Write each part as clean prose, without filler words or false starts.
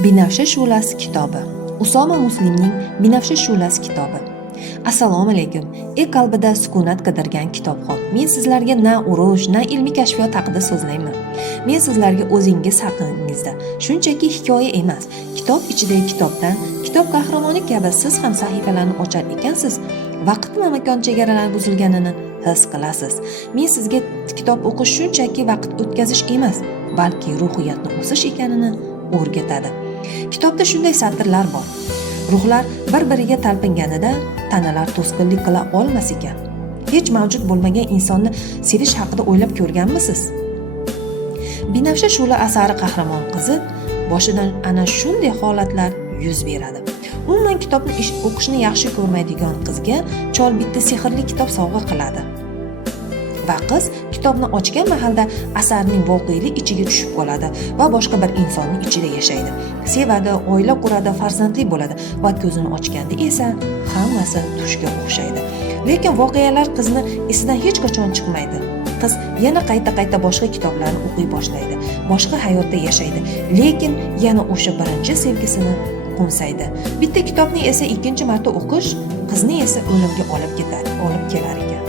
Binafsha shu'lasi kitobi. Usoma Muslimning Binafsha shu'lasi kitobi. Assalomu alaykum. Qalbida sukunat qidirgan kitobxon. Men sizlarga na urush, na ilmiy kashfiyot haqida so'zlayman. Men sizlarga o'zingiz haqingizda, shunchaki hikoya emas, kitob ichidagi kitobdan, kitob qahramoni kabi siz ham sahifalarni ochar ekansiz, vaqt va makon chegaralari buzilganini his qilasiz. Men sizga kitob o'qish shunchaki vaqt o'tkazish emas, balki ruhiyatni o'sish ekanini o'rgatadi. Kitobda shunday satrlar bor. Ruhlar bir-biriga talpinganida tanalar to'sqinlik qila olmas ekan. Hech mavjud bo'lmagan insonni sevish haqida o'ylab ko'rganmisiz? Binafsha shu'la asari qahramon qizi boshidan ana shunday holatlar yuz beradi. Umuman kitobni o'qishni yaxshi ko'rmaydigan qizga chol bitta sehrli kitob sovg'a qiladi. Va qiz kitobni ochgan mahalda asarning voqelik ichiga tushib qoladi va boshqa bir insonning ichida yashaydi. Sevadi, oila quradi, farzandli bo'ladi va ko'zini ochganda esa hammasi tushga o'xshaydi. Lekin voqealar qizni esidan hech qachon chiqmaydi. Qiz yana qayta-qayta boshqa kitoblarni o'qiy boshlaydi, boshqa hayotda yashaydi, lekin yana o'sha birinchi sevgisini qo'msaydi. Bitta kitobni esa ikkinchi marta o'qish qizni esa o'limga olib kelar ekan.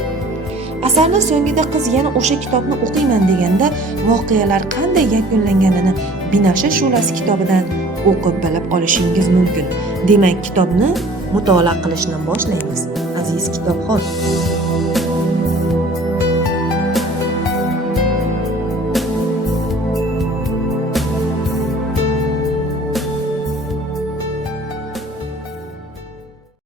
Asarning so'ngida qiz yana o'sha kitobni o'qiyman deganda voqealar qanday yakunlanganini Binafsha shu'lasi kitobidan o'qib bilib olishingiz mumkin. Demak, kitobni mutolaa qilishni boshlaymiz, aziz kitobxon.